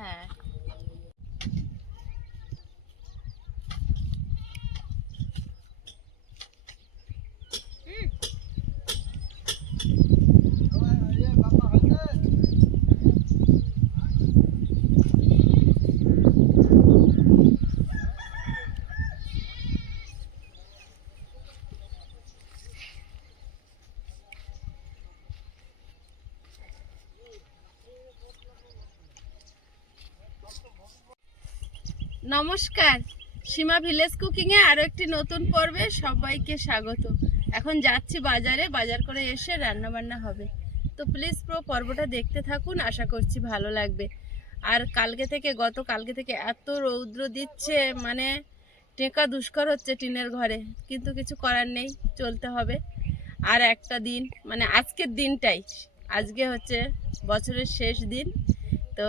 হ্যাঁ নমস্কার। সীমা ভিলেজ কুকিংয়ে আরও একটি নতুন পর্বে সবাইকে স্বাগত। এখন যাচ্ছি বাজারে, বাজার করে এসে রান্না বান্না হবে। তো প্লিজ প্রো পর্বটা দেখতে থাকুন, আশা করছি ভালো লাগবে। আর কালকে থেকে, গত কালকে থেকে এত রৌদ্র দিচ্ছে মানে টেকা দুষ্কর হচ্ছে টিনের ঘরে। কিন্তু কিছু করার নেই, চলতে হবে। আর একটা দিন মানে আজকের দিনটাই। আজকে হচ্ছে বছরের শেষ দিন। তো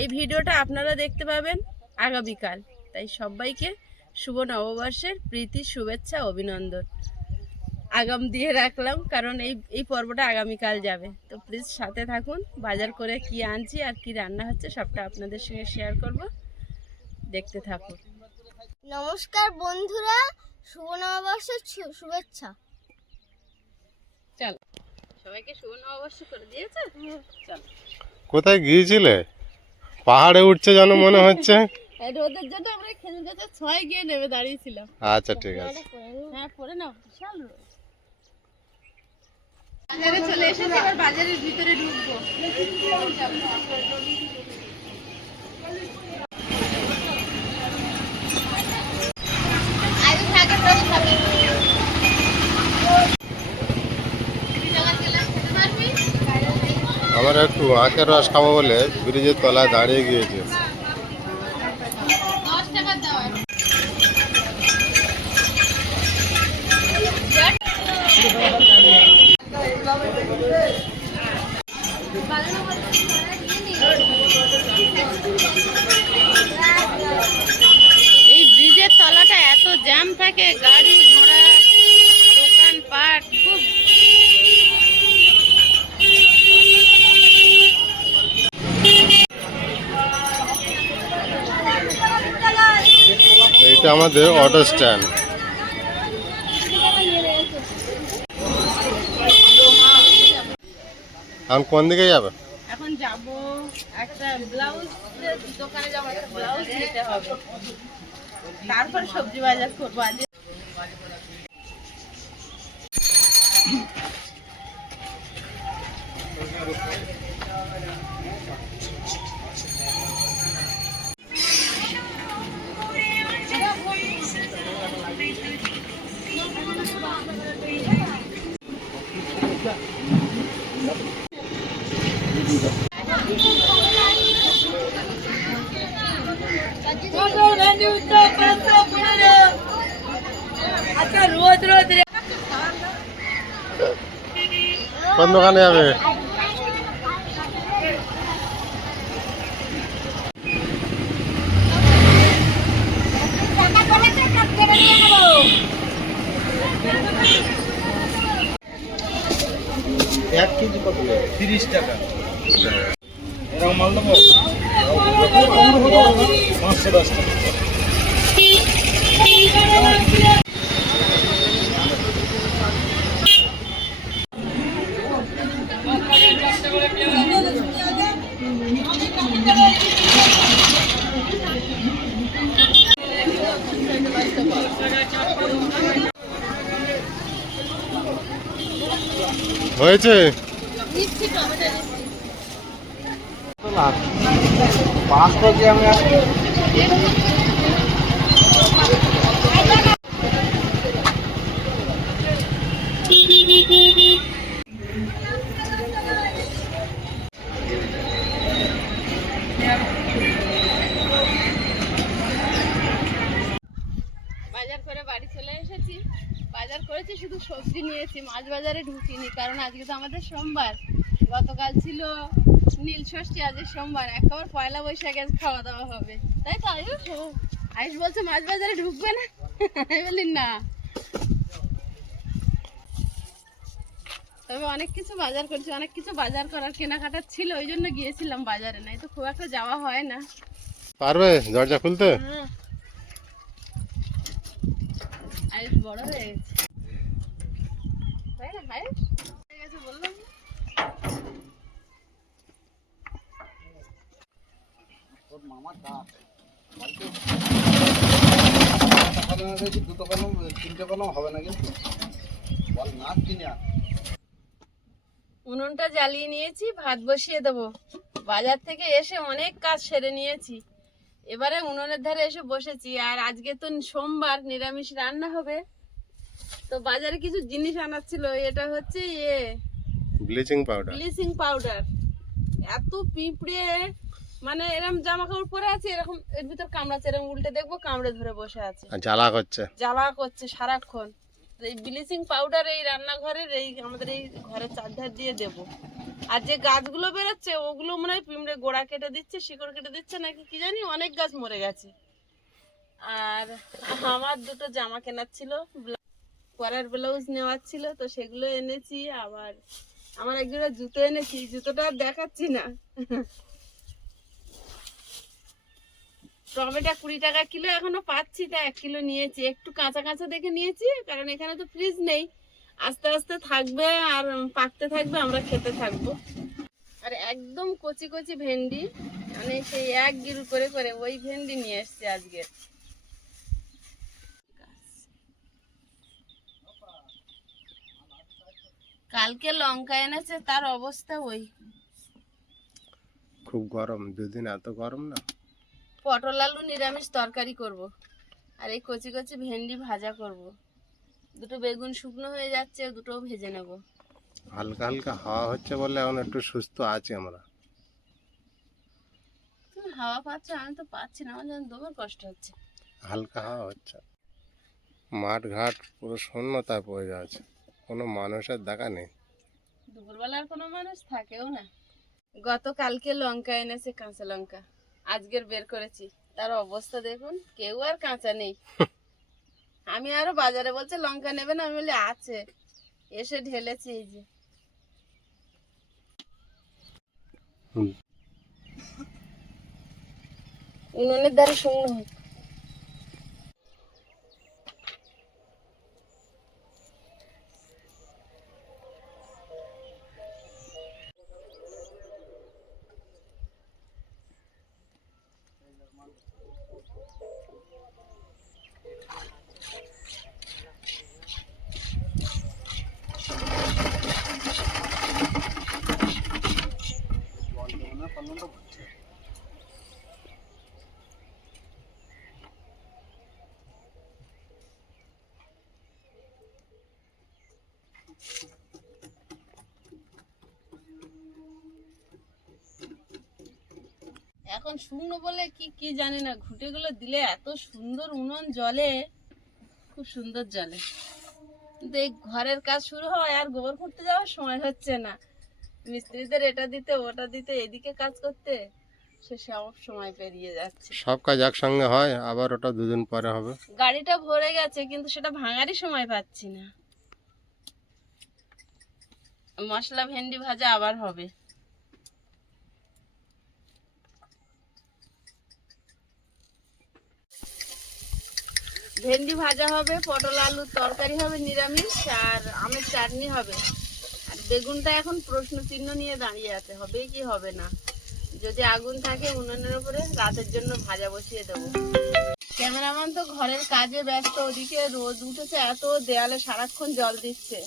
এই ভিডিওটা আপনারা দেখতে পাবেন। আগামীকাল। তাই সবাইকে শুভ নববর্ষের প্রীতি শুভেচ্ছা অভিনন্দন। আগাম দিয়ে রাখলাম কারণ এই এই পর্বটা আগামীকাল যাবে। তো প্লিজ সাথে থাকুন বাজার করে কি আনছি আর কি রান্না হচ্ছে সবটা আপনাদের সঙ্গে শেয়ার করব। দেখতে থাকুন। নমস্কার বন্ধুরা শুভ নববর্ষের শুভেচ্ছা। চলো। সবাইকে শুভ নববর্ষ করে দিয়েছে? চলো। কোথায় গিয়েছিলে? পাহাড়ে উঠছে যেন মনে হচ্ছে। রোদের জন্য আমরা খেজুর গাছের ছয় গিয়ে নেমে দাঁড়িয়েছিলাম। আচ্ছা ঠিক আছে। হ্যাঁ পরে নাও বিশাল রোদ। বাজারে চলে এসেছি এবার বাজারের ভিতরে ঢুকবো। আগে থাকে পরে খাবে। আমরা একটু আখের রস খাব বলে ব্রিজের তলায় দাঁড়িয়ে গিয়েছে। থাকে গাড়ি ঘোড়া দোকান পাট খুব এইটা আমাদের অটো স্ট্যান্ড এখন কোন দিকে যাবে? এখন যাব একটা ব্লাউজ দোকানে যাব একটা ব্লাউজ নিতে হবে। তারপর সবজি বাজার করব আজ দোকানে যাবে এক কেজি কত তিরিশ টাকা। এরকম মাল নেব? পাঁচশো দশ টাকা। হয়েছে? পাঁচটা যে আমি বাজার করে বাড়ি চলে এসেছি বাজার করেছি শুধু সবজি নিয়েছি মাছ বাজারে ঢুকিনি কারণ আজকে তো আমাদের সোমবার। গতকাল ছিল নীল ষষ্ঠী আজকে সোমবার। একেবারে পয়লা বৈশাখে খাওয়া দাওয়া হবে। তাই তো আয়ুষ? আয়ুষ বলছে মাছ বাজারে ঢুকবে না? আমি বলি না। তবে অনেক কিছু বাজার করছি অনেক কিছু বাজার করার কেনাকাটা ছিল ওই জন্য গিয়েছিলাম বাজারে। নাই তো খুব একটা যাওয়া হয় না। পারবে দরজা খুলতে? হ্যাঁ। আইস বড় হয়ে গেছে। তাই না হাইস হয়ে গেছে বললাম না? তোর মামার কাজ হবে না দেখি দুটো কলম তিনটে কলম হবে না কিন্তু বল না কিনে উনুনটা জ্বালিয়ে নিয়েছি ভাত বসিয়ে দেবো। বাজার থেকে এসে অনেক কাজ সেরে নিয়েছি। এবারে উনুনের ধারে এসে বসেছি আর আজকে তো সোমবার নিরামিষ রান্না হবে। তো বাজারে কিছু জিনিস আনার ছিল এটা হচ্ছে ইয়ে ব্লিচিং পাউডার ব্লিচিং পাউডার এত পিঁপড়ে মানে এরকম জামা কাপড় পরে আছে এরকম এর ভিতর কামড়াচ্ছে এরকম উল্টে দেখব কামড়ে ধরে বসে আছে। জ্বালা করছে। জ্বালা করছে সারাক্ষণ। এই ব্লিচিং পাউডার এই রান্নাঘরের এই আমাদের এই ঘরের চারধার দিয়ে দেব। আর যে গাছগুলো বেরোচ্ছে ওগুলো মনে হয় পিঁমড়ে গোড়া কেটে দিচ্ছে শিকড় কেটে দিচ্ছে নাকি কি জানি অনেক গাছ মরে গেছে। আর আমার দুটো জামা কেনার ছিল পরার ব্লাউজ নেওয়ার ছিল তো সেগুলো এনেছি। আবার আমার একজোড়া জুতো এনেছি জুতোটা আর দেখাচ্ছি না। টমেটো কুড়ি টাকা কিলো এখনও পাচ্ছি তা এক কিলো নিয়েছি। একটু কাঁচা কাঁচা দেখে নিয়েছি, কারণ এখানে তো ফ্রিজ নেই। আস্তে আস্তে থাকবে আর পাকতে থাকবে, আমরা খেতে থাকব। আর একদম কচি কচি ভেন্ডি মানে সেই এক গিরু করে করে ওই ভেন্ডি নিয়ে এসছে আজকে। কালকে লঙ্কা এনেছে, তার অবস্থা ওই। খুব গরম, দুদিন এত গরম না। পটল আলু নিরামিষ তরকারি করব। আর এই কচি কচি ভেন্ডি ভাজা করব। দুটো বেগুন শুকনো হয়ে যাচ্ছে দুটো ভেজে নেব। হালকা হালকা হাওয়া হচ্ছে বলে এখন একটু সুস্থ আছি আমরা। তুমি হাওয়া পাচ্ছ আমি তো পাচ্ছি না আমার দমের কষ্ট হচ্ছে। হালকা হাওয়া হচ্ছে। মাঠ ঘাট পুরো শূন্যতায় পড়ে যাচ্ছে কোনো মানুষের দেখা নেই। দুপুরবেলার কোনো মানুষ থাকেও না। গতকালকে লঙ্কা এনেছে কাঁচা লঙ্কা। আজকের বের করেছি। তার অবস্থা দেখুন কেউ আর কাঁচা নেই। আমি আরও বাজারে বলছে লঙ্কা নেবেন আমি বলি আছে। এসে ঢেলেছি এই যে। উনুনের দ্বারা শুকনো হোক এখন শুকনো বলে কি কি জানি না ঘুটেগুলো দিলে এত সুন্দর উনুন জলে খুব সুন্দর জলে কিন্তু এই ঘরের কাজ শুরু হয় আর গোবর খুঁড়তে যাওয়ার সময় হচ্ছে না। মিস্ত্রিদের এটা দিতে ওটা দিতে এদিকে কাজ করতে সে সব সময় পেরিয়ে যাচ্ছে। সব কাজ একসঙ্গে হয় আবার ওটা দুদিন পরে হবে। গাড়িটা ভরে গেছে কিন্তু সেটা ভাঙারই সময় পাচ্ছি না। মশলা ভেন্ডি ভাজা আবার হবে। ভেন্ডি ভাজা হবে, পটল আলুর তরকারি হবে, নিরামিষ, আর আমের চাটনি হবে। আর বেগুনটা এখন প্রশ্ন চিহ্ন নিয়ে দাঁড়িয়ে আছে হবে কি হবে না? যদি আগুন থাকে উনুনের উপরে, রাতের জন্য ভাজা বসিয়ে দেবো। ক্যামেরাম্যান তো ঘরের কাজে ব্যস্ত, ওদিকে রোদ উঠেছে, এত দেয়ালে সারাক্ষণ জল দিচ্ছে।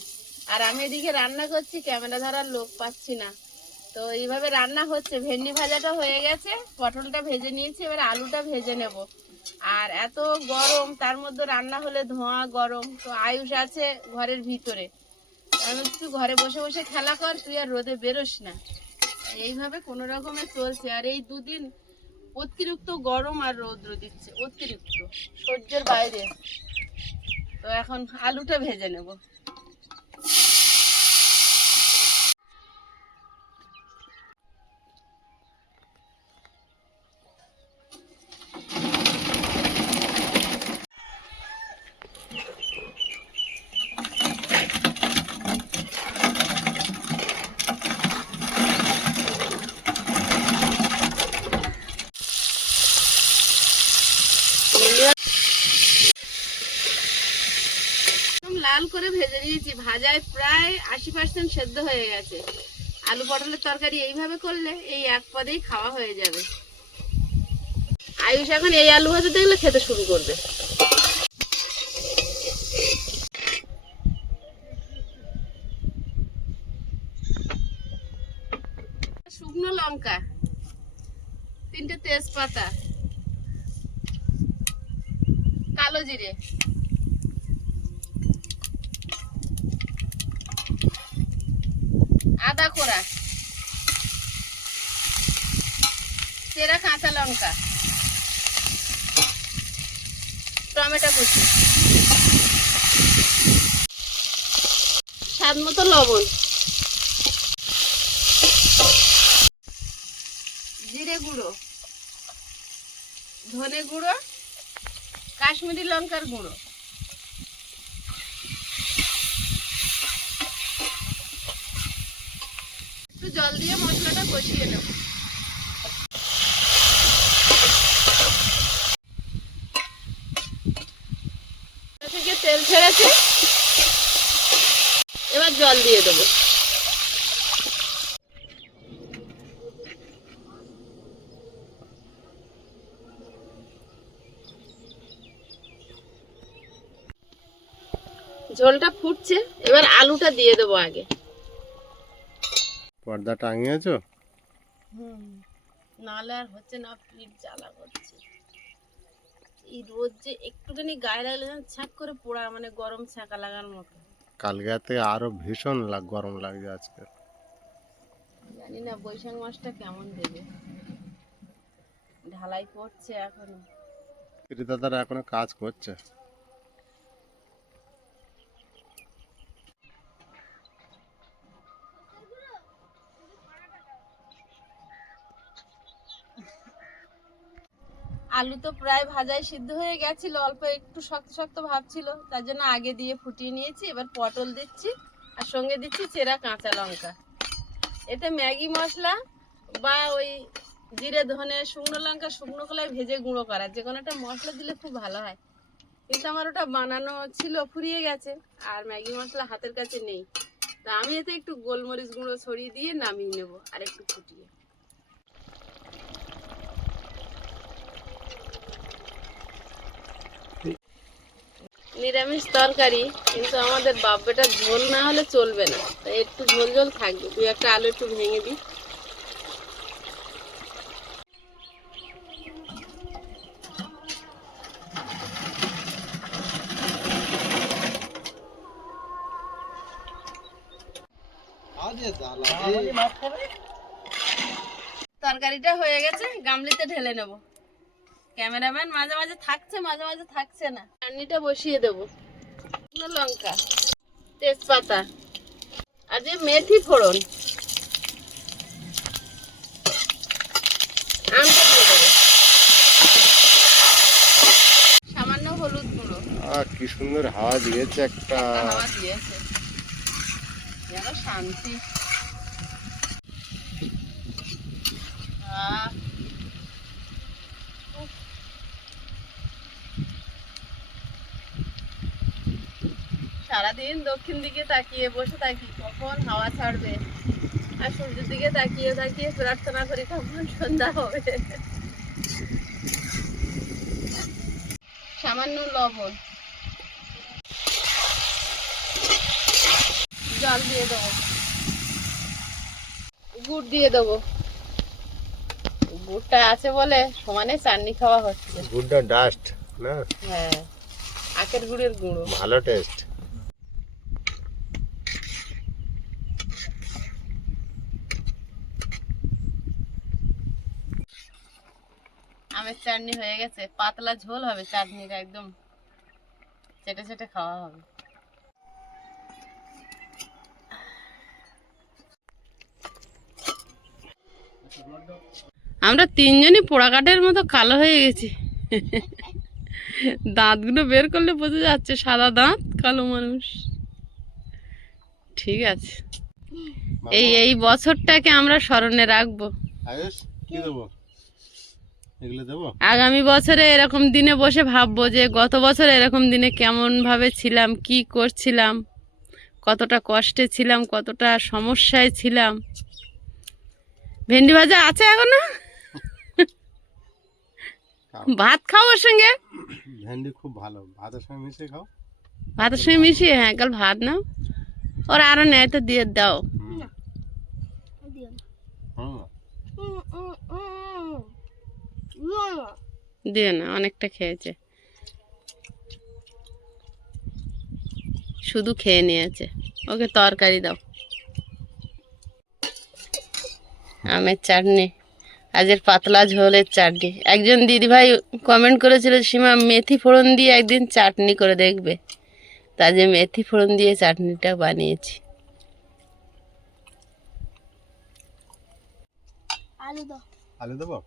আর আমি এদিকে রান্না করছি, ক্যামেরা ধরার লোক পাচ্ছি না। তো এইভাবে রান্না হচ্ছে, ভেন্ডি ভাজাটা হয়ে গেছে, পটলটা ভেজে নিয়েছি, এবার আলুটা ভেজে নেব। আর এত গরম, তার মধ্যে রান্না হলে ধোঁয়া গরম। তো আয়ুষ আছে ঘরের ভিতরে। আমি তুই ঘরে বসে বসে খেলা কর, তুই আর রোদে বেরোস না। এইভাবে কোনো রকমে চলছে। আর এই দুদিন অতিরিক্ত গরম আর রৌদ্র দিচ্ছে, অতিরিক্ত। সহ্যের বাইরে। তো এখন আলুটা ভেজে নেব লাল করে ভেজে নিয়েছি ভাজায় প্রায় আশি পার্সেন্ট সেদ্ধ হয়ে গেছে। আলু পটলের তরকারি এইভাবে করলে এই এক পদেই খাওয়া হয়ে যাবে। আয়ুষ এখন এই আলু ভাজা দেখলে খেতে শুরু করবে। শুকনো লঙ্কা, তিনটে তেজপাতা, কালো জিরে। কোড়া চেরা কাঁচা লঙ্কা। টমেটো কুচি। স্বাদ মতো লবণ। জিরে গুঁড়ো। ধনে গুঁড়ো। কাশ্মীরি লঙ্কার গুঁড়ো। একটু জল দিয়ে মশলাটা কষিয়ে নেব। তেল ছেড়েছে। এবার জল দিয়ে দেবো। ঝোলটা ফুটছে। এবার আলুটা দিয়ে দেবো আগে। পর্দা টাঙিয়েছো? হুম নাহলে আর হচ্ছে না পিঠ জ্বালা করছে। এই রোদ যে একটুখানি গায়ে লাগলে যেন ছ্যাঁক করে পোড়া মানে গরম ছ্যাঁকা লাগার মতো। কালকে থেকে আরও ভীষণ লাগ গরম লাগছে আজকে। জানি না বৈশাখ মাসটা কেমন দেবে। ঢালাই পড়ছে এখন। দাদারা এখনও কাজ করছে? আলু তো প্রায় ভাজায় সিদ্ধ হয়ে গেছিল, অল্প একটু শক্ত শক্ত ভাব ছিল, তার জন্য আগে দিয়ে ফুটিয়ে নিয়েছি, এবার পটল দিচ্ছি, আর সঙ্গে দিচ্ছি চেরা কাঁচা লঙ্কা। এতে ম্যাগি মশলা বা ওই জিরে, ধনে, শুকনো লঙ্কা, শুকনো কলায় ভেজে গুঁড়ো করা, যে কোনো একটা মশলা দিলে খুব ভালো হয়। কিন্তু আমার ওটা বানানো ছিল, ফুরিয়ে গেছে, আর ম্যাগি মশলা হাতের কাছে নেই। তা আমি এতে একটু গোলমরিচ গুঁড়ো ছড়িয়ে দিয়ে নামিয়ে নেব, আর একটু ফুটিয়ে। নিরামিষ তরকারি কিন্তু আমাদের বাব্বেটা ঝোল না হলে চলবে না। তাই একটু ঝোল ঝোল থাকবে। তুই একটা আলু একটু ভেঙে দিই। রে। তরকারিটা হয়ে গেছে গামলিতে ঢেলে নেব। ক্যামেরাম্যান মাঝে মাঝে থাকছে মাঝে মাঝে থাকছে না। চাটনিটা বসিয়ে দেবো। লঙ্কা তেজপাতা আর যে মেথি ফোড়ন। সামান্য হলুদ গুঁড়ো। কি সুন্দর হাওয়া দিয়েছে একটা। হাওয়া দিয়েছে। যেন শান্তি। আহ সারাদিন দক্ষিণ দিকে তাকিয়ে বসে থাকি কখন হাওয়া ছাড়বে? আর সূর্যের দিকে তাকিয়ে তাকিয়ে প্রার্থনা করি কখন সন্ধ্যা হবে। সামান্য লবণ। জল দিয়ে দেবো। গুড় দিয়ে দেবো। গুড়টা আছে বলে সমানে চাটনি খাওয়া হচ্ছে। গুডটা ডাস্ট না? হ্যাঁ আখের গুড়ের গুঁড়ো। ভালো টেস্ট আমের চাটনি হয়ে গেছে পাতলা ঝোল হবে চাটনিটা একদম। চেটে চেটে খাওয়া হবে। আমরা তিনজনই পোড়া কাঠের মতো কালো হয়ে গেছি। দাঁতগুলো বের করলে বোঝা যাচ্ছে সাদা দাঁত কালো মানুষ। ঠিক আছে। এই এই বছরটাকে আমরা স্মরণে রাখব। কি দেবো? আগামী বছরে এরকম দিনে বসে ভাববো যে গত বছর এরকম দিনে কেমন ভাবে ছিলাম কি করছিলাম কতটা কষ্টে ছিলাম কতটা সমস্যায় ছিলাম। ভেন্ডি ভাজা আছে এখনও? ভাত খাও ওর সঙ্গে? ভেন্ডি খুব ভালো। ভাতের সঙ্গে মিশিয়ে খাও। ভাতের সঙ্গে মিশিয়ে? হ্যাঁ কাল ভাত নাও। ওর আরও নেয় তো দিয়ে দাও। হুম দিও না। হুম উম, উম, উম, উম। দিও না। অনেকটা খেয়েছে। শুধু খেয়ে নিয়েছে। ওকে তরকারি দাও। আমের চাটনি আজের পাতলা ঝোলের চাটনি। একজন দিদিভাই কমেন্ট করেছিল সীমা মেথি ফোড়ন দিয়ে একদিন চাটনি করে দেখবে। তা যে মেথি ফোড়ন দিয়ে চাটনিটা বানিয়েছি। আলু দাও। আলু দেবো?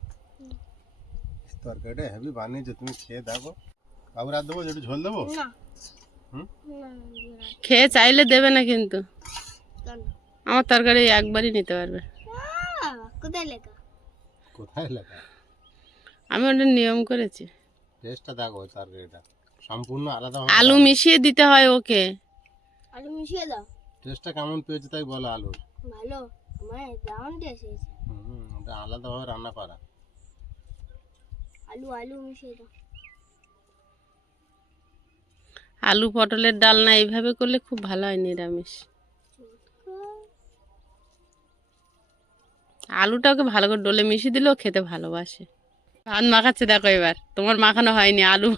তরকারিটা হেভি বানিয়েছো তুমি খেয়ে দেখো। বাবু রাত দেবো একটু ঝোল দেবো। খেয়ে চাইলে দেবে না কিন্তু। আমার তরকারি একবারই নিতে পারবে। কোথায় লেখা? কোথায় লেখা? আমি ওটা নিয়ম করেছি। টেস্টটা দেখো তরকারিটা। সম্পূর্ণ আলাদা আলু মিশিয়ে দিতে হয় ওকে। আলু মিশিয়ে দাও। টেস্টটা কেমন পেয়েছে তাই বলো আলুর। ভালো আমার দারুণ টেস্ট হয়েছে। হুম ওটা আলাদাভাবে রান্না করা। আলু আলু মিশিয়ে দাও। আলু পটলের ডালনা এইভাবে করলে খুব ভালো হয় নিরামিষ। আলুটাকে ভালো করে ডোলে মিশিয়ে দিলেও খেতে ভালোবাসে। ভাত মাখাচ্ছে দেখো এবার তোমার মাখানো হয়নি আলু।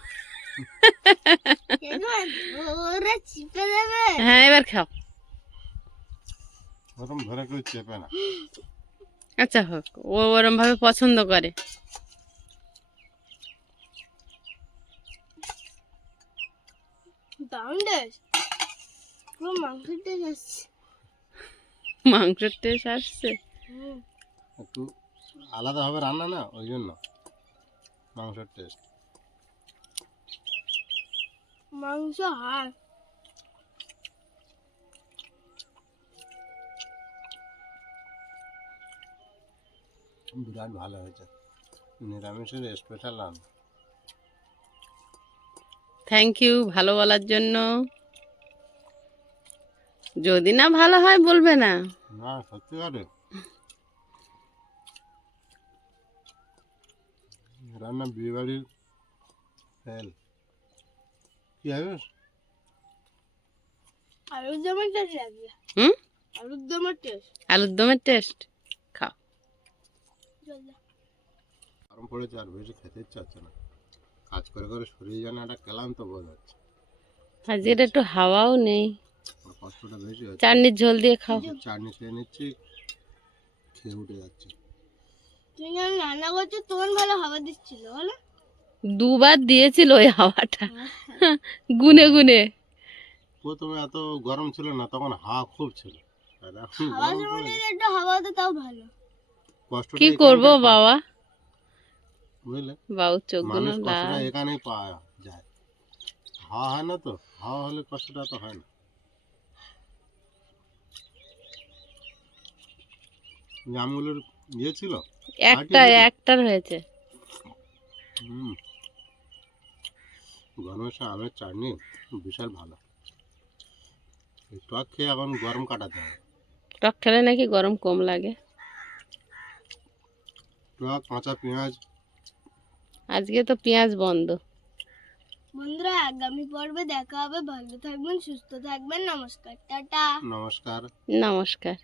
হ্যাঁ এবার খাও। ওরকম ধরে কেউ চেপে না। আচ্ছা হোক ও ওরম ভাবে পছন্দ করে। দারুণ টেস্ট। পুরো মাংসের টেস্ট আসছে। মাংসের টেস্ট আসছে? হুম। একটু আলাদাভাবে রান্না না? ওই জন্য। মাংসের টেস্ট। মাংস হাড় বিরাট ভালো হয়েছে। নিরামিষের স্পেশাল রান্না। থ্যাংক ইউ ভালো বলার জন্য। যদি না ভালো হয় বলবে না। না সত্যি করে রান্না বিয়ে বাড়ির ফেল কি হবে? আলুর দমের টেস্ট লাগবে হুম? আলুর দমের টেস্ট আলুর দমের টেস্ট খাও। গরম পড়েছে আর বেশি খেতে ইচ্ছা হচ্ছে না। কাজ করে করে শরীর যেন একটা ক্লান্ত বোধ হচ্ছে। আর যেটা একটু হাওয়াও নেই। কষ্টটা বেশি হচ্ছে। চাটনির ঝোল দিয়ে খাও। চাটনি খেয়ে নিচ্ছি খেয়ে উঠে যাচ্ছে। তুমি যখন রান্না করছ তখন ভালো হাওয়া দিচ্ছিল বলো। দুবার দিয়েছিল ওই হাওয়াটা। গুনে গুনে। প্রথমে এত গরম ছিল না তখন হাওয়া খুব ছিল। আর হাওয়া তাও ভালো। কি করব বাবা? বুঝলে? বাবু চোখগুলো লাল। এখানেই পাওয়া যায়। হাওয়া হয় না তো? হাওয়া হলে কষ্টটা তো হয় না। জামগুলোর ইয়ে ছিল? একটা? একটার হয়েছে। হুম। গরমের আমের চাটনি বিশাল ভালো। টক খেয়ে এখন গরম কাটাতে হবে। টক খেলে নাকি গরম কম লাগে। টক কাঁচা পেঁয়াজ আজকে তো পেঁয়াজ বন্ধ। বন্ধুরা আগামী পর্বে দেখা হবে। ভালো থাকবেন সুস্থ থাকবেন। নমস্কার টাটা। নমস্কার। নমস্কার।